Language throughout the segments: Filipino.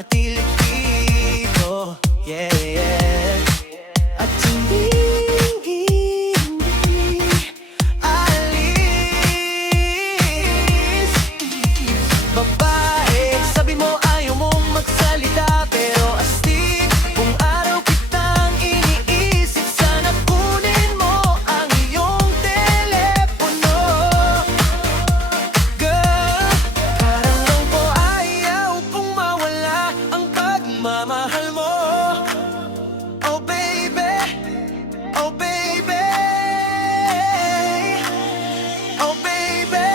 manatili dito. Yeah, yeah. At hindi alis. Babae, sabi mo ayaw mong magsalita, pero astig kung araw kitang iniisip. Sana kunin mo ang iyong telepono. Girl, parang lang po ayaw kong mawala ang pagmamahal mo. Oh baby, oh baby, oh baby.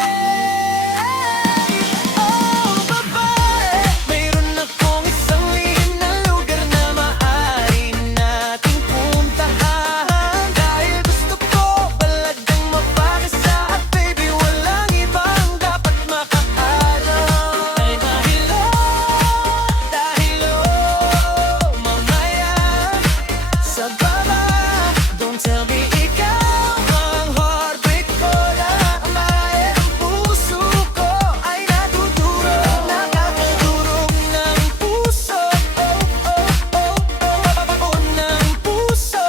Oh babae, mayroon akong isang lihim na lugar na maaari nating puntahan. Dahil gusto ko balagang mapakisa at baby walang ibang dapat makaalam. Ay mamaya sa baba. Don't tell me ikaw ang heartbreak ko lang. Dahil ang puso ko ay nadudurog, nakakadurog ng puso. Ng puso.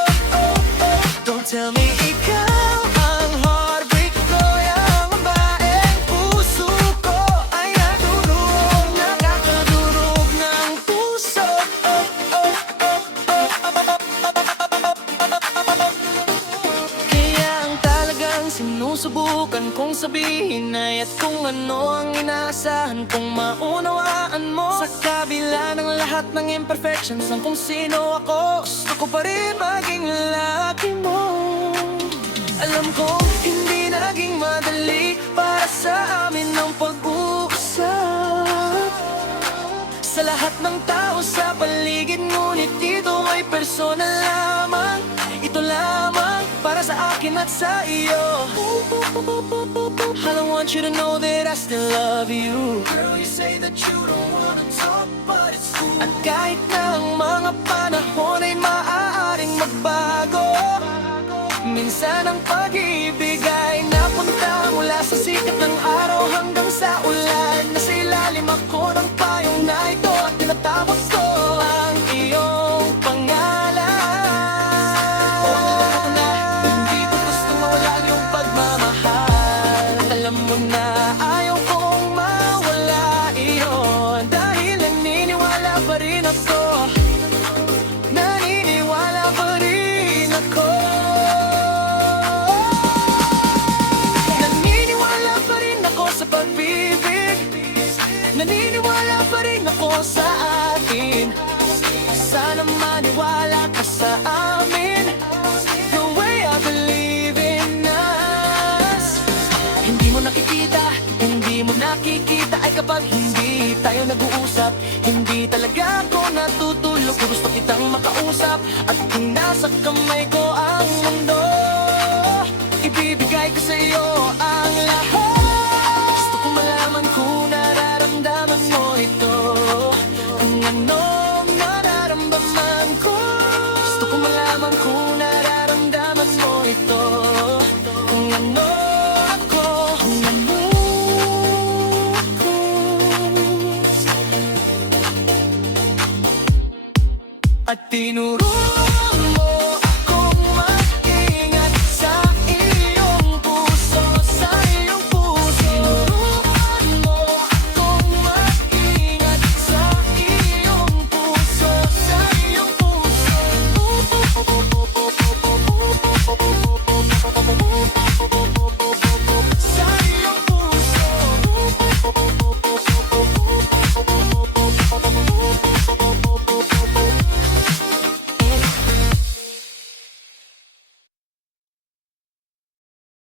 Don't tell me ikaw ang heartbreak ko yang babae. Ang puso ko ay nadudurog, nakakadurog ng puso. Kaya ang talagang sinusubukan kong sabihin ay at kung ano ang inaasahan kong maunawaan mo. Sa kabila ng lahat ng imperfections ng kung sino ako, gusto ko pa rin maging lalaki mo. Alam ko hindi naging madali para sa amin ang pag-uusap sa lahat ng tao sa paligid, ngunit dito ay personal lamang. Ito lamang para sa akin at sa iyo. I don't want you to know that I still love you. Girl, you say that you don't wanna talk, but it's true. At kahit na ang mga panahon ay maaaring magbago, minsan ang pag-ibig ay napunta mula sa sikat ng araw hanggang sa ulan. Nasa ilalim ako ng payong na ito at tinatapos ko ang iyong pangalan. Hindi ko gusto mawala ang iyong pagmamahal. Alam mo na ayaw kong mawala iyon, dahil naniniwala pa rin ako. Naniniwala pa rin ako. Naniniwala pa rin ako sa pag-ibig. Naniniwala pa rin ako sa atin. Sana maniwala ka sa amin, the way I believe in us. Hindi mo nakikita, hindi mo nakikita ay kapag hindi tayo nag-uusap. Hindi talaga ako natutulog, gusto kitang makausap. At kung nasa kamay ko ang mundo, ibibigay ko sa iyo ang lahat. Gusto ko malaman kung nararamdaman mo ito, kung anong nararamdaman ko. Gusto ko malaman kung nararamdaman mo ito, kung ano ako, kung ano ako. At tinuro